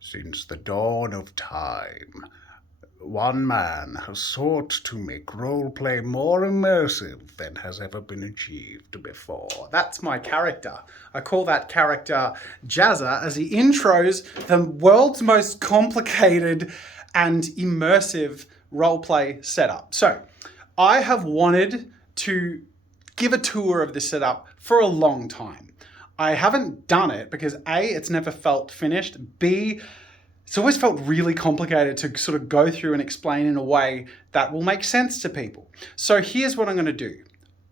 Since the dawn of time, one man has sought to make roleplay more immersive than has ever been achieved before. That's my character. I call that character Jazza as he intros the world's most complicated and immersive roleplay setup. So, I have wanted to give a tour of this setup for a long time. I haven't done it because A, it's never felt finished. B, it's always felt really complicated to sort of go through and explain in a way that will make sense to people. So here's what I'm going to do.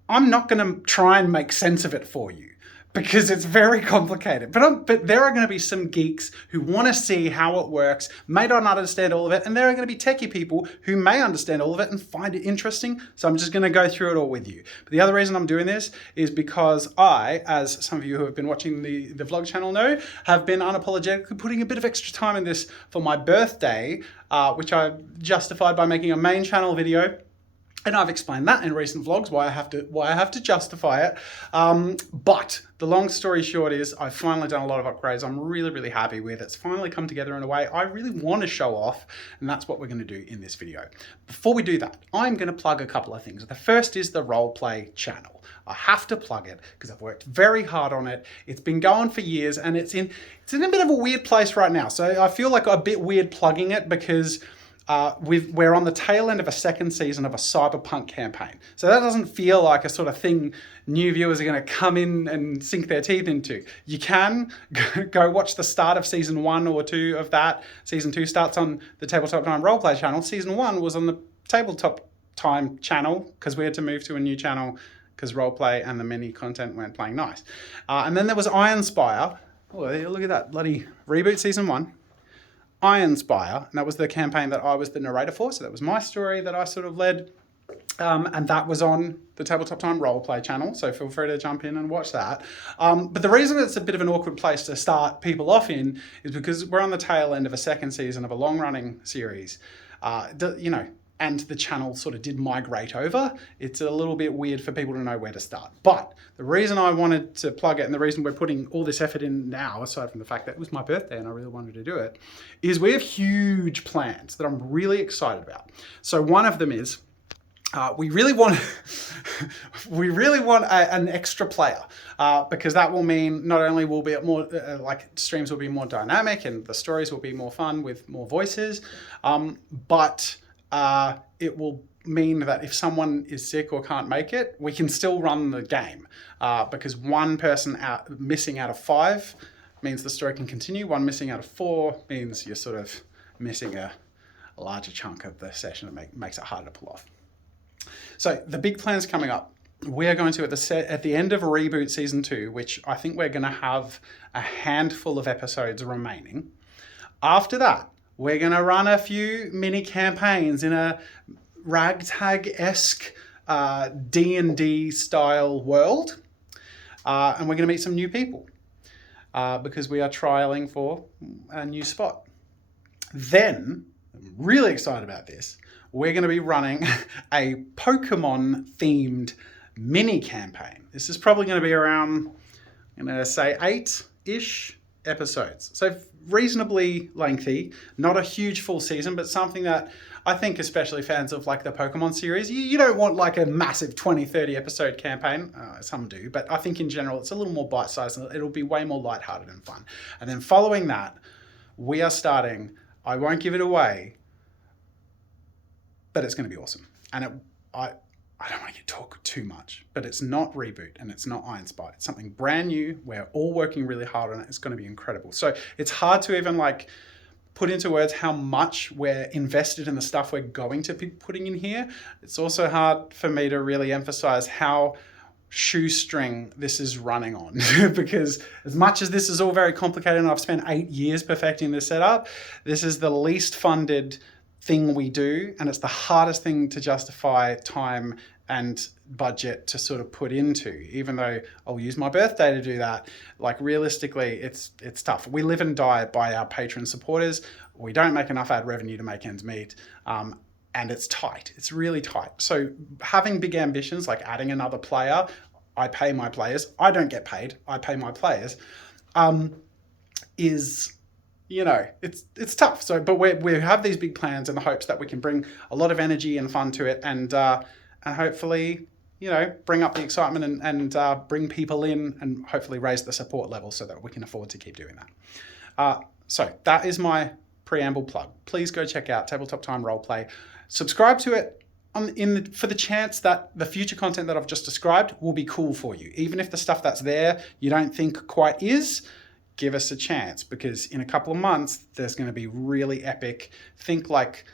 I'm not going to try and make sense of it for you because it's very complicated. But there are going to be some geeks who want to see how it works, may not understand all of it, and there are going to be techie people who may understand all of it and find it interesting. So I'm just going to go through it all with you. But the other reason I'm doing this is because I, as some of you who have been watching the vlog channel know, have been unapologetically putting a bit of extra time in this for my birthday, which I justified by making a main channel video. And I've explained that in recent vlogs, why I have to justify it. But the long story short is I've finally done a lot of upgrades I'm really, really happy with. It's finally come together in a way I really want to show off, and that's what we're going to do in this video. Before we do that, I'm going to plug a couple of things. The first is the Roleplay Channel. I have to plug it because I've worked very hard on it. It's been going for years, and it's in a bit of a weird place right now. So I feel like a bit weird plugging it because we're on the tail end of a second season of a cyberpunk campaign. So that doesn't feel like a sort of thing new viewers are going to come in and sink their teeth into. You can go watch the start of season 1 or 2 of that. Season 2 starts on the Tabletop Time Roleplay channel. Season 1 was on the Tabletop Time channel because we had to move to a new channel because roleplay and the mini content weren't playing nice. And then there was Ironspire. Oh, look at that bloody reboot season 1. Ironspire, and that was the campaign that I was the narrator for, so that was my story that I sort of led, and that was on the Tabletop Time Roleplay channel, so feel free to jump in and watch that. But the reason it's a bit of an awkward place to start people off in is because we're on the tail end of a second season of a long-running series, and the channel sort of did migrate over. It's a little bit weird for people to know where to start. But the reason I wanted to plug it and the reason we're putting all this effort in now, aside from the fact that it was my birthday and I really wanted to do it, is we have huge plans that I'm really excited about. So one of them is we really want an extra player because that will mean not only will be more streams will be more dynamic and the stories will be more fun with more voices, but it will mean that if someone is sick or can't make it, we can still run the game because one person missing out of 5 means the story can continue. One missing out of 4 means you're sort of missing a larger chunk of the session. It makes it harder to pull off. So the big plans coming up. We are going to, at the end of Reboot Season 2, which I think we're going to have a handful of episodes remaining. After that, we're going to run a few mini campaigns in a ragtag-esque D&D style world. And we're going to meet some new people because we are trialing for a new spot. Then, I'm really excited about this, we're going to be running a Pokemon-themed mini campaign. This is probably going to be around, I'm going to say 8-ish episodes. So reasonably lengthy, not a huge full season, but something that I think especially fans of like the Pokemon series, you don't want like a massive 20, 30 episode campaign. Some do, but I think in general, it's a little more bite-sized and it'll be way more lighthearted and fun. And then following that, we are starting, I won't give it away, but it's going to be awesome. And I don't want to talk too much, but it's not Reboot and it's not Ironspire. It's something brand new. We're all working really hard on it. It's going to be incredible. So it's hard to even like put into words how much we're invested in the stuff we're going to be putting in here. It's also hard for me to really emphasize how shoestring this is running on because as much as this is all very complicated and I've spent 8 years perfecting this setup, this is the least funded thing we do, and it's the hardest thing to justify time and budget to sort of put into, even though I'll use my birthday to do that. Like realistically, it's tough. We live and die by our patron supporters. We don't make enough ad revenue to make ends meet. And it's tight. It's really tight. So having big ambitions, like adding another player, I pay my players. I don't get paid. I pay my players, is you know, it's tough. So, but we have these big plans in the hopes that we can bring a lot of energy and fun to it, and hopefully, you know, bring up the excitement and bring people in, and hopefully raise the support level so that we can afford to keep doing that. So that is my preamble plug. Please go check out Tabletop Time Roleplay. Subscribe to it for the chance that the future content that I've just described will be cool for you. Even if the stuff that's there you don't think quite is, give us a chance, because in a couple of months there's going to be really epic. Think like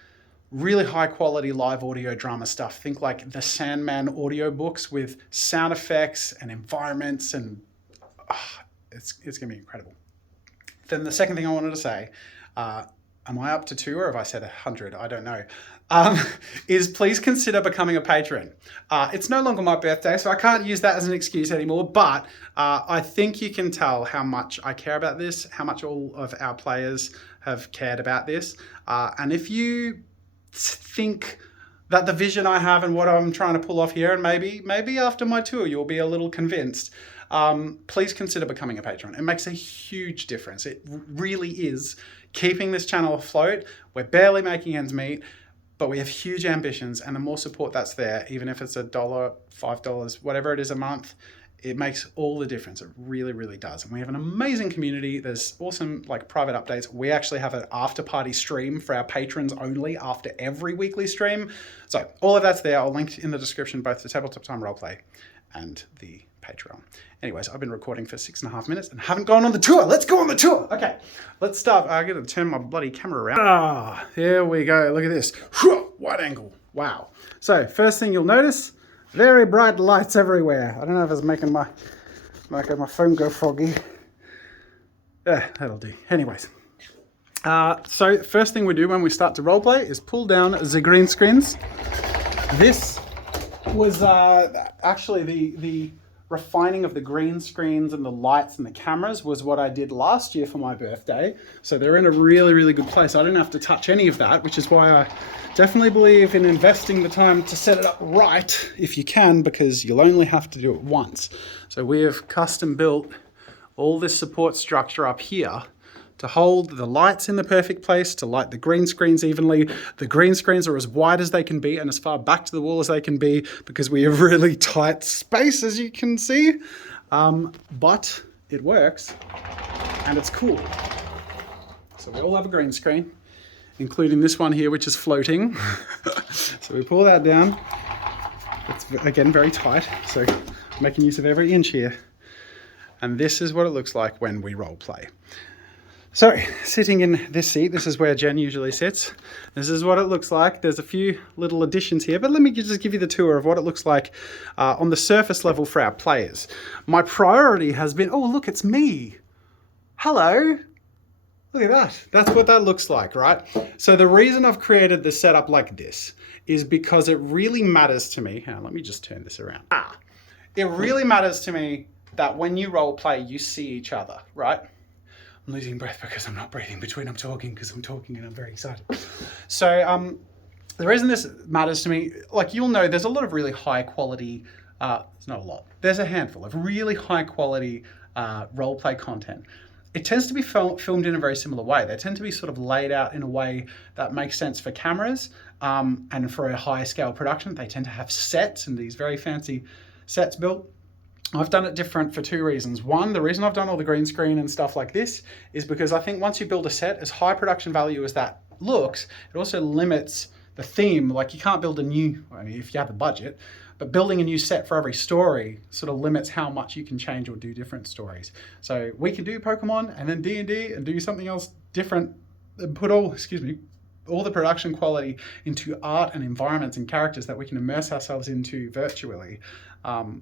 really high quality live audio drama stuff. Think like the Sandman audiobooks with sound effects and environments, and it's going to be incredible. Then the second thing I wanted to say, am I up to 2 or have I said 100? I don't know. Is please consider becoming a patron. It's no longer my birthday, so I can't use that as an excuse anymore, but I think you can tell how much I care about this, how much all of our players have cared about this. And if you think that the vision I have and what I'm trying to pull off here, and maybe after my tour you'll be a little convinced, please consider becoming a patron. It makes a huge difference. It really is keeping this channel afloat. We're barely making ends meet, but we have huge ambitions, and the more support that's there, even if it's $1, $5, whatever it is a month, it makes all the difference. It really, really does. And we have an amazing community. There's awesome like private updates. We actually have an after party stream for our patrons only after every weekly stream. So all of that's there. I'll link in the description both the Tabletop Time Roleplay and the Patreon. Anyways, I've been recording for 6.5 minutes and haven't gone on the tour. Let's go on the tour. Okay, let's start. I gotta turn my bloody camera around. Here we go. Look at this. Wide angle. Wow. So first thing you'll notice, very bright lights everywhere. I don't know if it's making my phone go foggy. Yeah, that'll do. Anyways. So first thing we do when we start to roleplay is pull down the green screens. This was actually the refining of the green screens and the lights and the cameras was what I did last year for my birthday. So they're in a really, really good place. I didn't have to touch any of that, which is why I definitely believe in investing the time to set it up right if you can, because you'll only have to do it once. So we have custom built all this support structure up here to hold the lights in the perfect place, to light the green screens evenly. The green screens are as wide as they can be and as far back to the wall as they can be, because we have really tight space, as you can see. But it works and it's cool. So we all have a green screen, including this one here, which is floating. So we pull that down. It's, again, very tight. So making use of every inch here. And this is what it looks like when we role play. So, sitting in this seat, this is where Jen usually sits. This is what it looks like. There's a few little additions here, but let me just give you the tour of what it looks like on the surface level for our players. My priority has been, oh, look, it's me. Hello. Look at that. That's what that looks like, right? So the reason I've created the setup like this is because it really matters to me. Hang on, let me just turn this around. It really matters to me that when you role play, you see each other, right? I'm losing breath because I'm not breathing between I'm talking, because I'm talking and I'm very excited. So the reason this matters to me, like you'll know, there's a lot of really high quality, it's not a lot, there's a handful of really high quality role play content. It tends to be filmed in a very similar way. They tend to be sort of laid out in a way that makes sense for cameras, and for a high scale production, they tend to have sets and these very fancy sets built. I've done it different for 2 reasons. One, the reason I've done all the green screen and stuff like this is because I think once you build a set, as high production value as that looks, it also limits the theme. Like you can't build a new, I mean, if you have the budget, but building a new set for every story sort of limits how much you can change or do different stories. So we can do Pokemon and then D&D and do something else different and put all the production quality into art and environments and characters that we can immerse ourselves into virtually,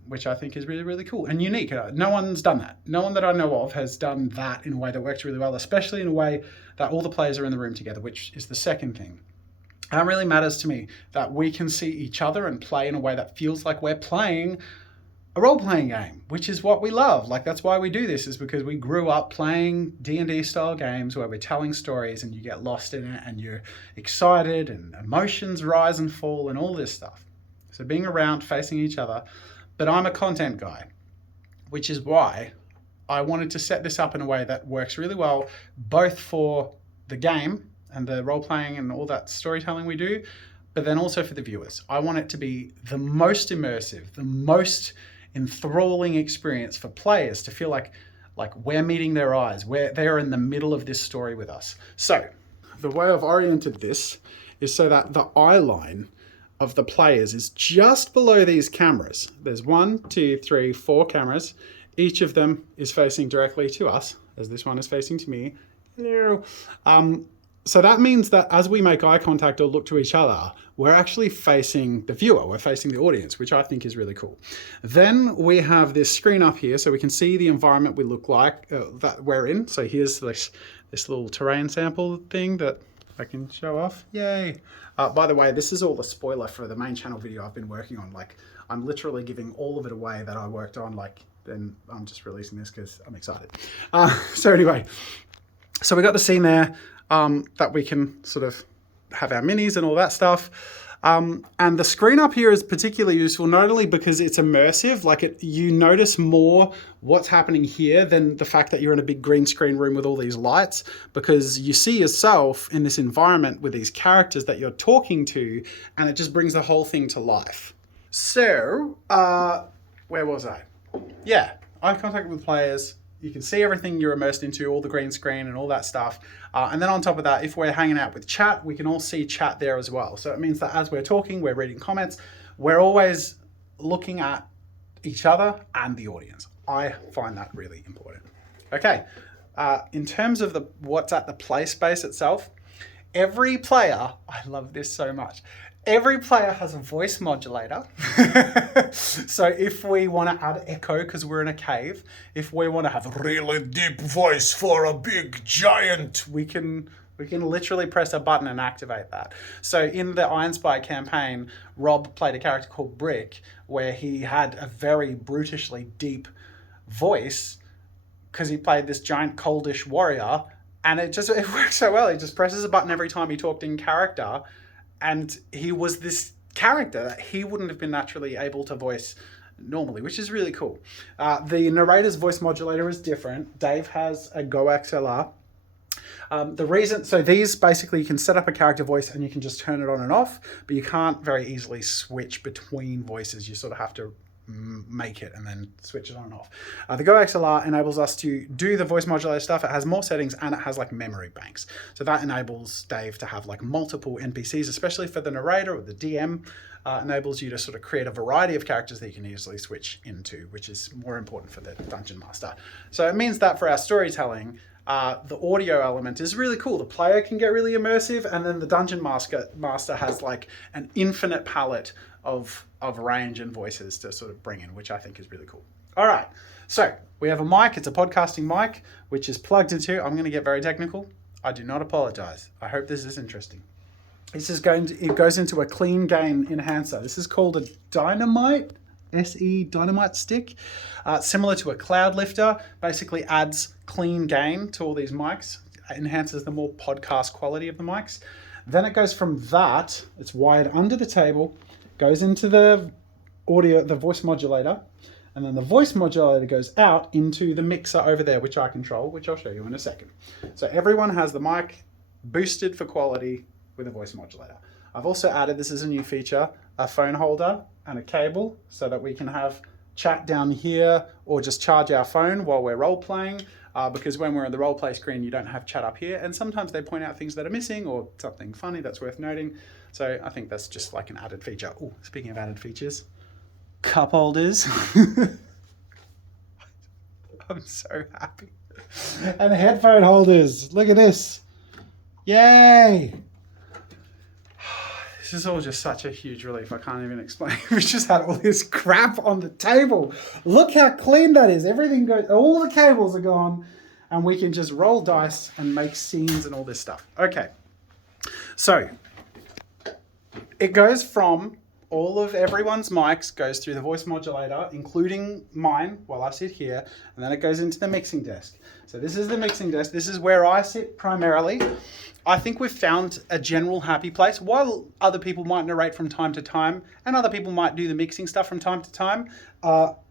which I think is really, really cool and unique. No one's done that. No one that I know of has done that in a way that works really well, especially in a way that all the players are in the room together, which is the second thing. And it really matters to me that we can see each other and play in a way that feels like we're playing a role-playing game, which is what we love. Like that's why we do this, is because we grew up playing D&D style games where we're telling stories and you get lost in it and you're excited and emotions rise and fall and all this stuff. So being around, facing each other. But I'm a content guy, which is why I wanted to set this up in a way that works really well, both for the game and the role-playing and all that storytelling we do, but then also for the viewers. I want it to be the most immersive, the most enthralling experience for players to feel like we're meeting their eyes, where they're in the middle of this story with us. So the way I've oriented this is so that the eye line of the players is just below these cameras. There's 1, 2, 3, 4 cameras. Each of them is facing directly to us, as this one is facing to me. Hello. So that means that as we make eye contact or look to each other, we're actually facing the viewer, we're facing the audience, which I think is really cool. Then we have this screen up here so we can see the environment we look like, that we're in. So here's this little terrain sample thing that I can show off. Yay. By the way, this is all the spoiler for the main channel video I've been working on. Like, I'm literally giving all of it away that I worked on, then I'm just releasing this because I'm excited. So anyway, so we got the scene there. That we can sort of have our minis and all that stuff. And the screen up here is particularly useful, not only because it's immersive, you notice more what's happening here than the fact that you're in a big green screen room with all these lights, because you see yourself in this environment with these characters that you're talking to, and it just brings the whole thing to life. So, where was I? Yeah, eye contact with players. You can see everything you're immersed into, all the green screen and all that stuff. And then on top of that, if we're hanging out with chat, we can all see chat there as well. So it means that as we're talking, we're reading comments, we're always looking at each other and the audience. I find that really important. Okay, in terms of what's at the play space itself, every player, I love this so much, every player has a voice modulator. So if we want to add echo because we're in a cave, if we want to have a really deep voice for a big giant, we can literally press a button and activate that. So in the Iron Spy campaign, Rob played a character called Brick, where he had a very brutishly deep voice because he played this giant coldish warrior, and it works so well. He just presses a button every time he talked in character. And he was this character that he wouldn't have been naturally able to voice normally, which is really cool. The narrator's voice modulator is different. Dave has a Go XLR. So these basically, you can set up a character voice and you can just turn it on and off, but you can't very easily switch between voices. You sort of have to make it and then switch it on and off. The Go XLR enables us to do the voice modulator stuff. It has more settings and it has memory banks. So that enables Dave to have multiple NPCs, especially for the narrator or the DM. Enables you to sort of create a variety of characters that you can easily switch into, which is more important for the Dungeon Master. So it means that for our storytelling, the audio element is really cool. The player can get really immersive, and then the Dungeon Master has an infinite palette of range and voices to sort of bring in, which I think is really cool. All right, so we have a mic. It's a podcasting mic, which is plugged into, I'm going to get very technical. I do not apologize. I hope this is interesting. It goes into a clean gain enhancer. This is called a Dynamite, SE Dynamite stick. Similar to a cloud lifter, basically adds clean gain to all these mics, enhances the more podcast quality of the mics. Then it goes from that, it's wired under the table, goes into the voice modulator, and then the voice modulator goes out into the mixer over there, which I control, which I'll show you in a second. So everyone has the mic boosted for quality with a voice modulator. I've also added, this is a new feature, a phone holder and a cable so that we can have chat down here or just charge our phone while we're role playing. Because when we're in the role play screen, you don't have chat up here. And sometimes they point out things that are missing or something funny that's worth noting. So I think that's just an added feature. Oh, speaking of added features, cup holders. I'm so happy. And headphone holders. Look at this. Yay. This is all just such a huge relief. I can't even explain. We just had all this crap on the table. Look how clean that is. Everything goes, all the cables are gone, and we can just roll dice and make scenes and all this stuff. Okay. So it goes from all of everyone's mics goes through the voice modulator, including mine while I sit here, and then it goes into the mixing desk. So this is the mixing desk. This is where I sit primarily. I think we've found a general happy place. While other people might narrate from time to time, and other people might do the mixing stuff from time to time,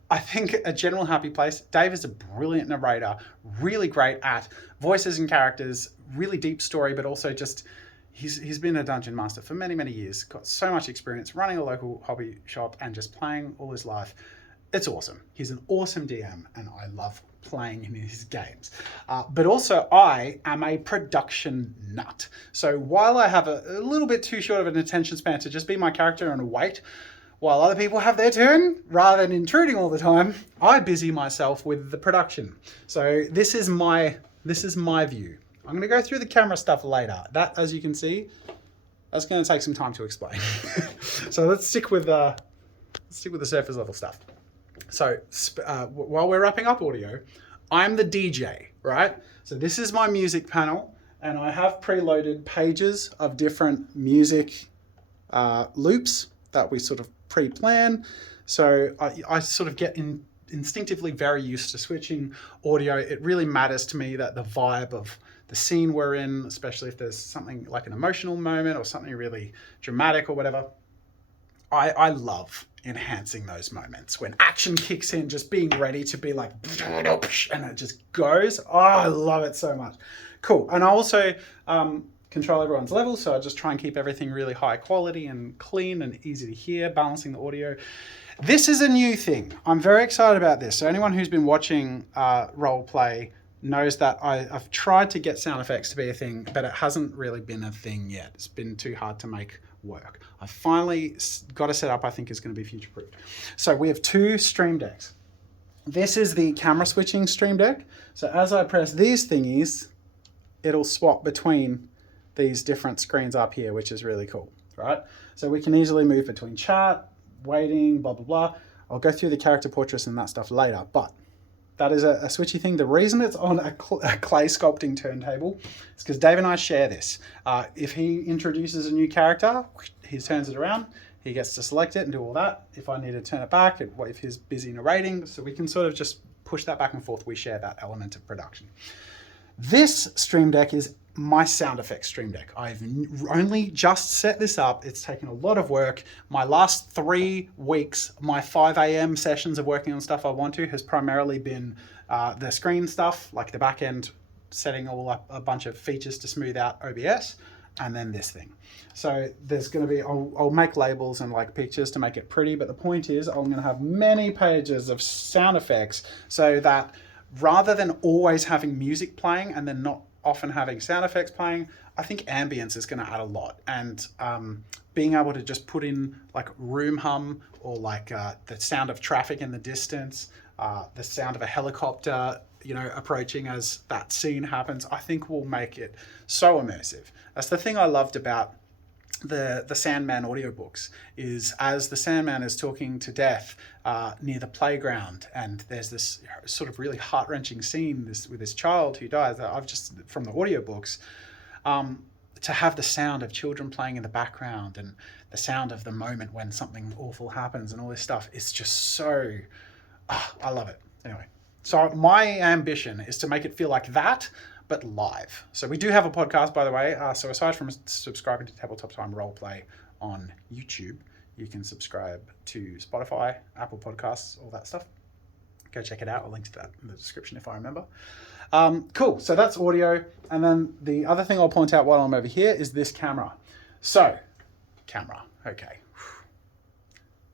I think a general happy place. Dave is a brilliant narrator, really great at voices and characters, really deep story, but also just he's been a dungeon master for many, many years, got so much experience running a local hobby shop and just playing all his life. It's awesome. He's an awesome DM, and I love playing in his games. But also, I am a production nut. So while I have a little bit too short of an attention span to just be my character and wait while other people have their turn, rather than intruding all the time, I busy myself with the production. So this is my view. I'm going to go through the camera stuff later. That, as you can see, that's going to take some time to explain. So let's stick with the surface level stuff. So while we're wrapping up audio, I'm the DJ, right? So this is my music panel, and I have preloaded pages of different music loops that we sort of pre-plan. So I sort of get instinctively very used to switching audio. It really matters to me that the vibe of the scene we're in, especially if there's something like an emotional moment or something really dramatic or whatever, I love enhancing those moments. When action kicks in, just being ready to be like, and it just goes. Oh, I love it so much. Cool. And I also control everyone's levels, so I just try and keep everything really high quality and clean and easy to hear, balancing the audio. This is a new thing. I'm very excited about this. So anyone who's been watching Roleplay knows that I've tried to get sound effects to be a thing, but it hasn't really been a thing yet. It's been too hard to make work. I finally got a setup I think is going to be future-proofed. So we have two stream decks. This is the camera switching stream deck. So as I press these thingies, it'll swap between these different screens up here, which is really cool, right? So we can easily move between chat, waiting, blah, blah, blah. I'll go through the character portraits and that stuff later, but that is a switchy thing. The reason it's on a clay sculpting turntable is because Dave and I share this. If he introduces a new character, he turns it around, he gets to select it and do all that. If I need to turn it back, if he's busy narrating, so we can sort of just push that back and forth. We share that element of production. This stream deck is my sound effects stream deck. I've only just set this up. It's taken a lot of work. My last 3 weeks, my 5 a.m. sessions of working on stuff I want to has primarily been the screen stuff, like the back end, setting all up a bunch of features to smooth out OBS, and then this thing. So there's going to be, I'll make labels and like pictures to make it pretty, but the point is I'm going to have many pages of sound effects so that rather than always having music playing and then not often having sound effects playing, I think ambience is going to add a lot. And being able to just put in like room hum or like the sound of traffic in the distance, the sound of a helicopter, approaching as that scene happens, I think will make it so immersive. That's the thing I loved about the Sandman audiobooks, is as the Sandman is talking to Death near the playground, and there's this sort of really heart-wrenching scene with this child who dies that I've just, from the audiobooks, to have the sound of children playing in the background and the sound of the moment when something awful happens and all this stuff, it's just so, I love it. Anyway, so my ambition is to make it feel like that, but live. So we do have a podcast, by the way. So aside from subscribing to Tabletop Time Roleplay on YouTube, you can subscribe to Spotify, Apple Podcasts, all that stuff. Go check it out. I'll link to that in the description if I remember. Cool. So that's audio. And then the other thing I'll point out while I'm over here is this camera. So, camera. Okay.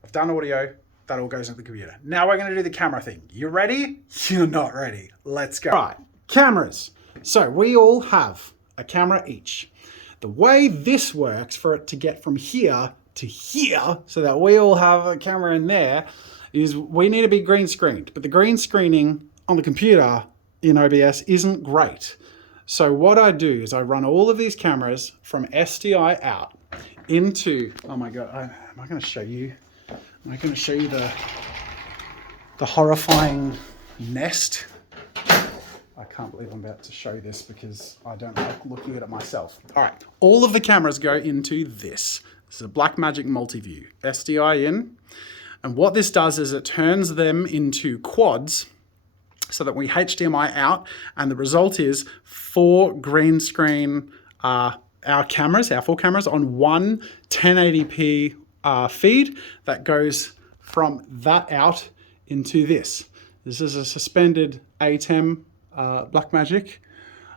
I've done audio. That all goes into the computer. Now we're going to do the camera thing. You ready? You're not ready. Let's go. All right. Cameras. So we all have a camera each. The way this works for it to get from here to here, so that we all have a camera in there, is we need to be green screened. But the green screening on the computer in OBS isn't great. So what I do is I run all of these cameras from SDI out into, oh my God, am I going to show you? Am I going to show you the horrifying nest? I can't believe I'm about to show this because I don't like looking at it myself. All right, all of the cameras go into this. This is a Blackmagic Multiview, SDI in. And what this does is it turns them into quads so that we HDMI out, and the result is 4 green screen our cameras, our 4 cameras on one 1080p feed that goes from that out into this. This is a suspended ATEM black magic.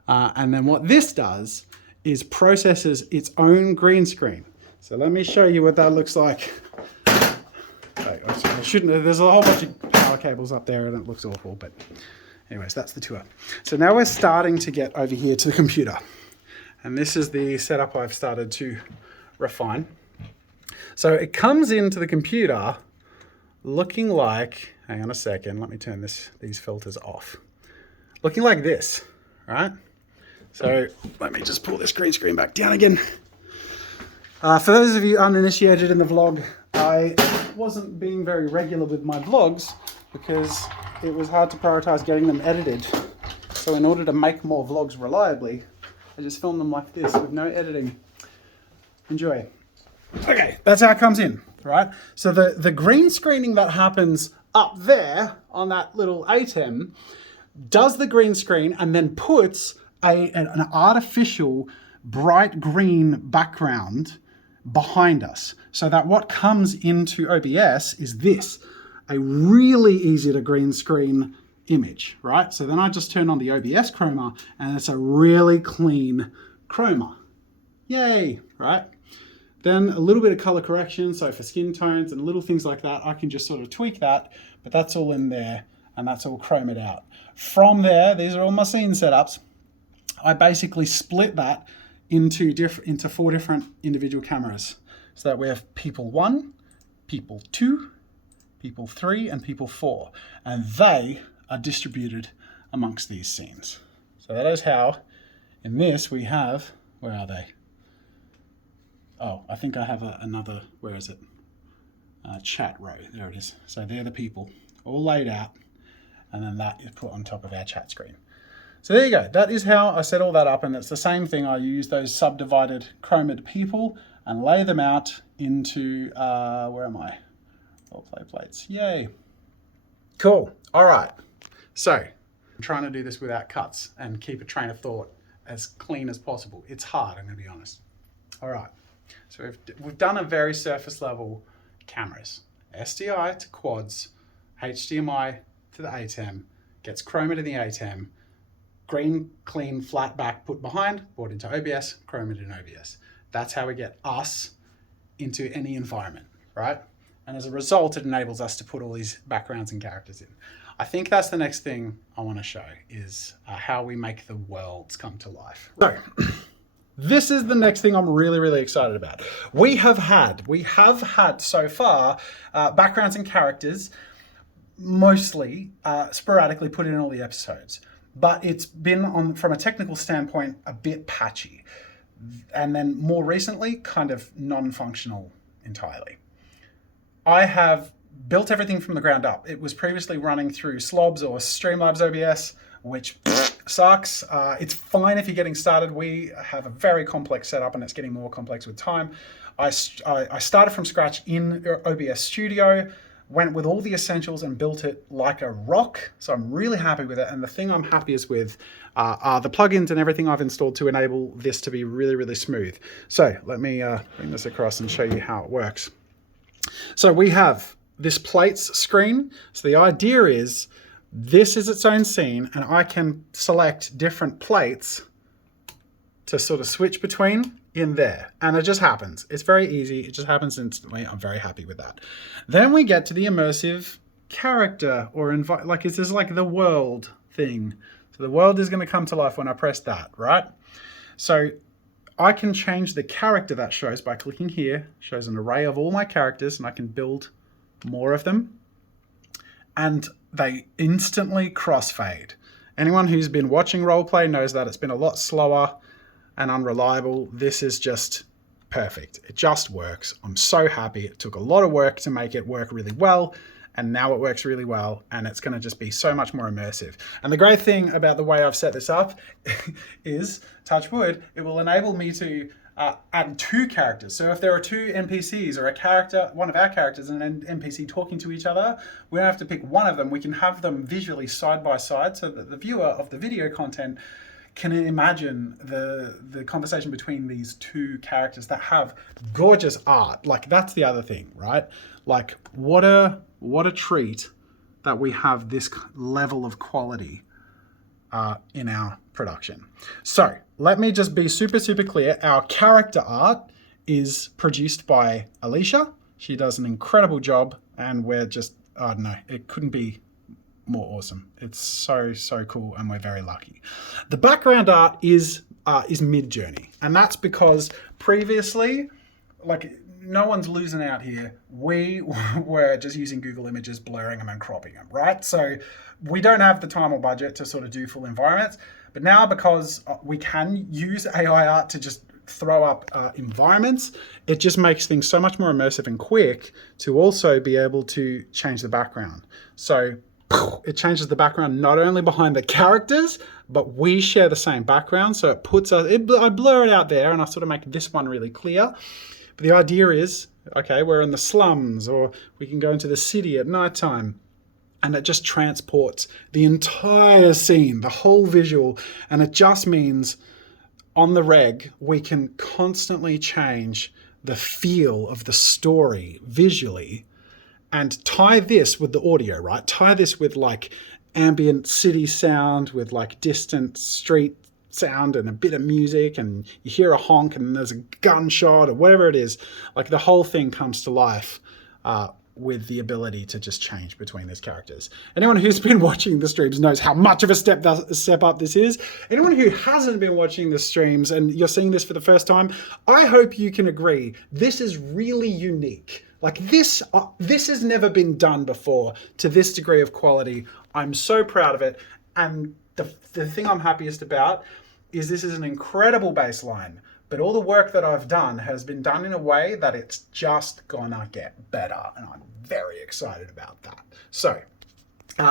And then what this does is processes its own green screen. So let me show you what that looks like. I shouldn't, there's a whole bunch of power cables up there and it looks awful, but anyways, that's the tour. So now we're starting to get over here to the computer. And this is the setup I've started to refine. So it comes into the computer looking like, hang on a second, let me turn these filters off. Looking like this, right? So let me just pull this green screen back down again. For those of you uninitiated in the vlog, I wasn't being very regular with my vlogs because it was hard to prioritize getting them edited. So in order to make more vlogs reliably, I just film them like this with no editing. Enjoy. Okay, that's how it comes in, right? So the green screening that happens up there on that little ATEM does the green screen and then puts an artificial bright green background behind us, so that what comes into OBS is this, a really easy to green screen image, right? So then I just turn on the OBS chroma and it's a really clean chroma. Yay, right? Then a little bit of color correction, so for skin tones and little things like that, I can just sort of tweak that, but that's all in there and that's all chromed out. From there, these are all my scene setups. I basically split that into 4 different individual cameras, so that we have people 1, people 2, people 3, and people 4, and they are distributed amongst these scenes. So that is how, in this we have, where are they? Oh, I think I have another, where is it? Chat row, there it is. So they're the people, all laid out, and then that is put on top of our chat screen. So there you go. That is how I set all that up, and it's the same thing. I use those subdivided chromed people and lay them out into, where am I? Roleplay plates. Yay. Cool. All right. So I'm trying to do this without cuts and keep a train of thought as clean as possible. It's hard, I'm going to be honest. All right. So we've done a very surface level cameras. SDI to quads, HDMI to the ATEM, gets chroma to the ATEM, green, clean, flat back put behind, brought into OBS, chromed in OBS. That's how we get us into any environment, right? And as a result, it enables us to put all these backgrounds and characters in. I think that's the next thing I want to show is how we make the worlds come to life. So this is the next thing I'm really, really excited about. We have had so far backgrounds and characters mostly sporadically put in all the episodes. But it's been, from a technical standpoint, a bit patchy. And then more recently, kind of non-functional entirely. I have built everything from the ground up. It was previously running through Slobs or Streamlabs OBS, which sucks. It's fine if you're getting started. We have a very complex setup and it's getting more complex with time. I started from scratch in OBS Studio, went with all the essentials and built it like a rock. So I'm really happy with it. And the thing I'm happiest with are the plugins and everything I've installed to enable this to be really, really smooth. So let me bring this across and show you how it works. So we have this plates screen. So the idea is this is its own scene and I can select different plates to sort of switch between in there. And it just happens. It's very easy. It just happens instantly. I'm very happy with that. Then we get to the immersive character or like, this is like the world thing. So the world is going to come to life when I press that, right? So I can change the character that shows by clicking here. It shows an array of all my characters and I can build more of them. And they instantly crossfade. Anyone who's been watching roleplay knows that it's been a lot slower and unreliable. This is just perfect. It just works. I'm so happy. It took a lot of work to make it work really well, and now it works really well, and it's going to just be so much more immersive. And the great thing about the way I've set this up is, touch wood, it will enable me to add 2 characters. So if there are 2 NPCs or a character, one of our characters and an NPC talking to each other, we don't have to pick one of them. We can have them visually side by side so that the viewer of the video content can imagine the conversation between these 2 characters that have gorgeous art. Like, that's the other thing, right? Like, what a treat that we have this level of quality in our production. So let me just be super, super clear. Our character art is produced by Alicia. She does an incredible job, and we're just, I don't know, it couldn't be more awesome. It's so, so cool, and we're very lucky. The background art is Mid-Journey, and that's because previously, like, no one's losing out here. We were just using Google Images, blurring them and cropping them, right? So we don't have the time or budget to sort of do full environments. But now, because we can use AI art to just throw up environments, it just makes things so much more immersive and quick to also be able to change the background. So it changes the background not only behind the characters, but we share the same background. So it puts us, I blur it out there and I sort of make this one really clear. But the idea is, okay, we're in the slums, or we can go into the city at nighttime, and it just transports the entire scene, the whole visual, and it just means on the reg, we can constantly change the feel of the story visually and tie this with the audio, right? Tie this with like ambient city sound, with like distant street sound and a bit of music, and you hear a honk and there's a gunshot or whatever it is. Like the whole thing comes to life with the ability to just change between these characters. Anyone who's been watching the streams knows how much of a step up this is. Anyone who hasn't been watching the streams and you're seeing this for the first time, I hope you can agree this is really unique. Like this has never been done before to this degree of quality. I'm so proud of it. And the thing I'm happiest about is this is an incredible baseline, but all the work that I've done has been done in a way that it's just gonna get better. And I'm very excited about that. So,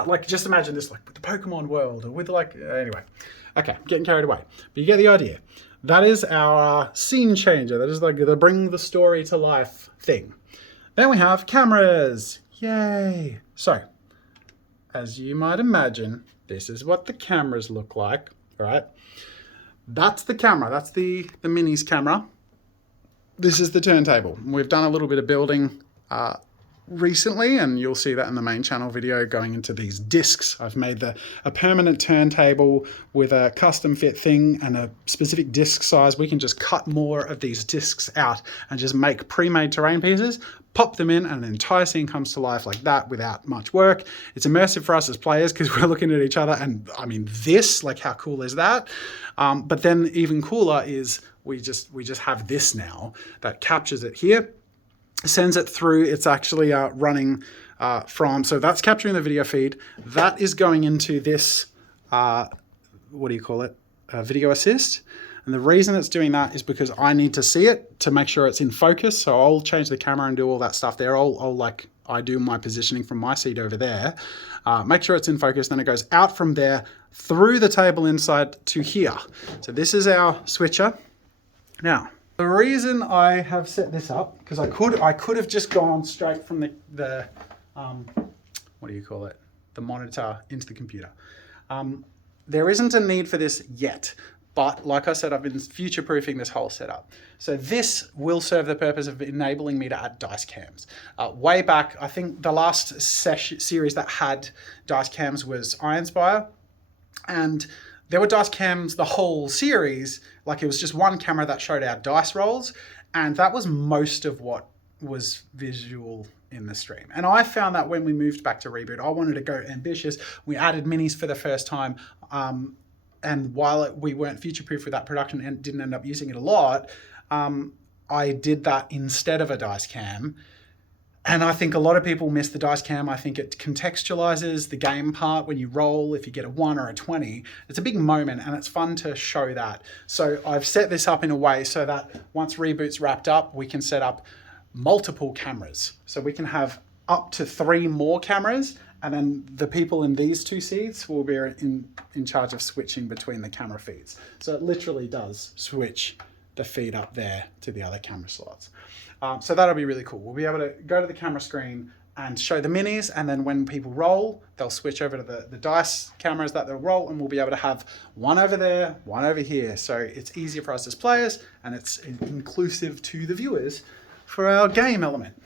like, just imagine this, like with the Pokemon world, or with like, anyway. Okay, I'm getting carried away, but you get the idea. That is our scene changer. That is like the bring the story to life thing. Then we have cameras. Yay. So, as you might imagine, this is what the cameras look like, right? That's the camera. That's the Minis camera. This is the turntable. We've done a little bit of building recently, and you'll see that in the main channel video going into these discs. I've made a permanent turntable with a custom fit thing and a specific disc size. We can just cut more of these discs out and just make pre-made terrain pieces, pop them in, and an entire scene comes to life like that without much work. It's immersive for us as players because we're looking at each other, and I mean this, like how cool is that? But then even cooler is we just have this now that captures it here, sends it through. It's actually running from, so that's capturing the video feed. That is going into this, what do you call it? Video assist. And the reason it's doing that is because I need to see it to make sure it's in focus. So I'll change the camera and do all that stuff there. I do my positioning from my seat over there. Make sure it's in focus. Then it goes out from there through the table inside to here. So this is our switcher. Now, the reason I have set this up, because I could have just gone straight from the what do you call it? The monitor into the computer. There isn't a need for this yet. But like I said, I've been future-proofing this whole setup. So this will serve the purpose of enabling me to add dice cams. Way back, I think the last series that had dice cams was Ironspire. And there were dice cams the whole series, like it was just one camera that showed our dice rolls. And that was most of what was visual in the stream. And I found that when we moved back to Reboot, I wanted to go ambitious. We added minis for the first time. And while we weren't future-proof with that production and didn't end up using it a lot, I did that instead of a dice cam. And I think a lot of people miss the dice cam. I think it contextualizes the game part when you roll. If you get a 1 or a 20, it's a big moment and it's fun to show that. So I've set this up in a way so that once Reboot's wrapped up, we can set up multiple cameras. So we can have up to 3 more cameras. And then the people in these 2 seats will be in charge of switching between the camera feeds. So it literally does switch the feed up there to the other camera slots. So that'll be really cool. We'll be able to go to the camera screen and show the minis, and then when people roll, they'll switch over to the dice cameras that they'll roll, and we'll be able to have one over there, one over here. So it's easier for us as players, and it's inclusive to the viewers for our game element.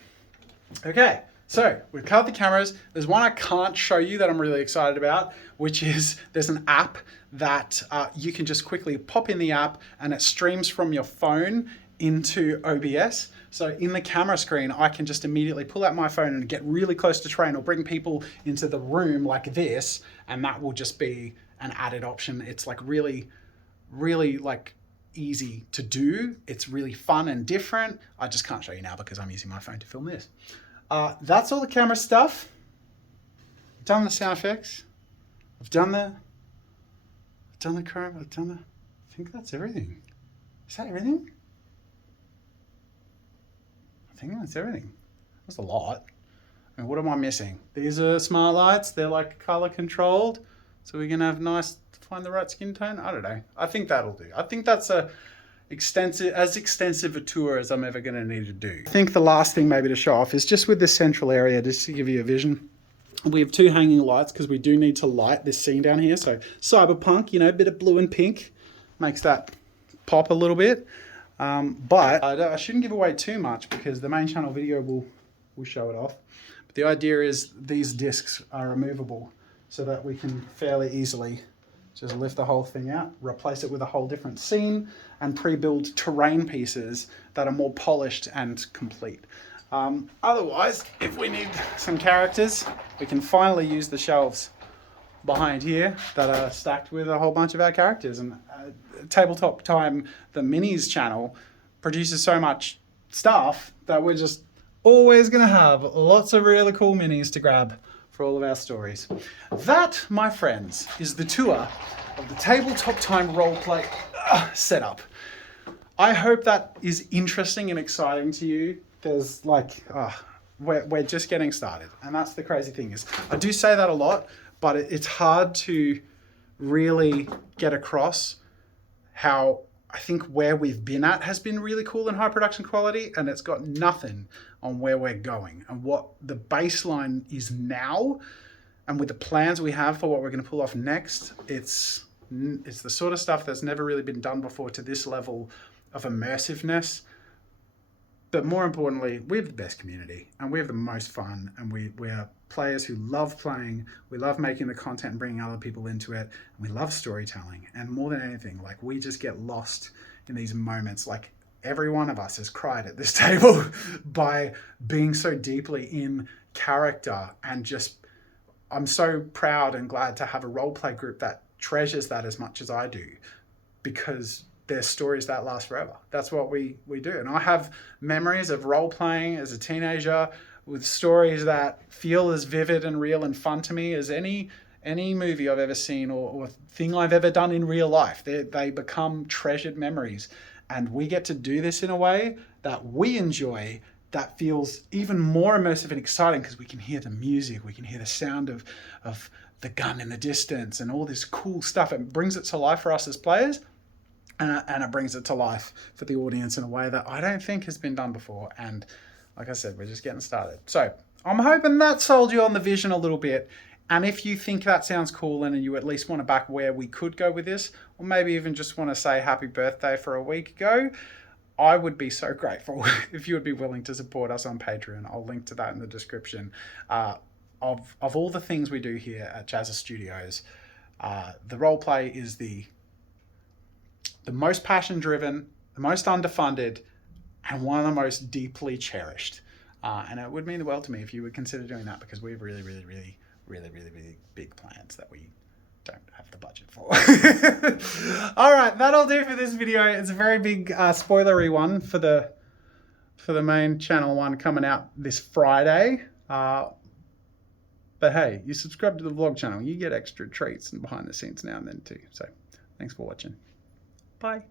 Okay. So we've covered the cameras. There's one I can't show you that I'm really excited about, which is there's an app that you can just quickly pop in the app and it streams from your phone into OBS. So in the camera screen, I can just immediately pull out my phone and get really close to train or bring people into the room like this, and that will just be an added option. It's like really, really like easy to do. It's really fun and different. I just can't show you now because I'm using my phone to film this. That's all the camera stuff. I've done the sound effects. I've done the crap. I think that's everything. Is that everything? I think that's everything. That's a lot. I mean, what am I missing? These are smart lights. They're like color controlled. So we can have nice, find the right skin tone. I don't know. I think that'll do. I think that's as extensive a tour as I'm ever going to need to do. I think the last thing maybe to show off is just with this central area, just to give you a vision. We have two hanging lights because we do need to light this scene down here. So cyberpunk, you know, a bit of blue and pink makes that pop a little bit. But I shouldn't give away too much because the main channel video will show it off. But the idea is these discs are removable so that we can fairly easily just lift the whole thing out, replace it with a whole different scene, and pre-build terrain pieces that are more polished and complete. Otherwise, if we need some characters, we can finally use the shelves behind here that are stacked with a whole bunch of our characters. And Tabletop Time, the minis channel, produces so much stuff that we're just always going to have lots of really cool minis to grab for all of our stories. That, my friends, is the tour of the Tabletop Time roleplay setup. I hope that is interesting and exciting to you. There's like, we're just getting started. And that's the crazy thing is, I do say that a lot, but it's hard to really get across how I think where we've been at has been really cool and high production quality, and it's got nothing on where we're going and what the baseline is now. And with the plans we have for what we're going to pull off next, it's the sort of stuff that's never really been done before to this level of immersiveness. But more importantly, we have the best community and we have the most fun, and we are players who love playing. We love making the content and bringing other people into it. And we love storytelling. And more than anything, like, we just get lost in these moments. Like, every one of us has cried at this table by being so deeply in character. And just, I'm so proud and glad to have a roleplay group that treasures that as much as I do, because there's stories that last forever. That's what we do. And I have memories of role playing as a teenager with stories that feel as vivid and real and fun to me as any movie I've ever seen or thing I've ever done in real life. They become treasured memories. And we get to do this in a way that we enjoy, that feels even more immersive and exciting because we can hear the music, we can hear the sound of the gun in the distance and all this cool stuff. It brings it to life for us as players. And it brings it to life for the audience in a way that I don't think has been done before. And like I said, we're just getting started. So I'm hoping that sold you on the vision a little bit. And if you think that sounds cool and you at least want to back where we could go with this, or maybe even just want to say happy birthday for a week ago, I would be so grateful if you would be willing to support us on Patreon. I'll link to that in the description. Of all the things we do here at Jazza Studios, the roleplay is the most passion-driven, the most underfunded, and one of the most deeply cherished. And it would mean the world to me if you would consider doing that, because we have really, really, really, really, really, really big plans that we don't have the budget for. All right, that'll do for this video. It's a very big spoilery one for the main channel one coming out this Friday. But hey, you subscribe to the vlog channel, you get extra treats and behind the scenes now and then too. So thanks for watching. Bye.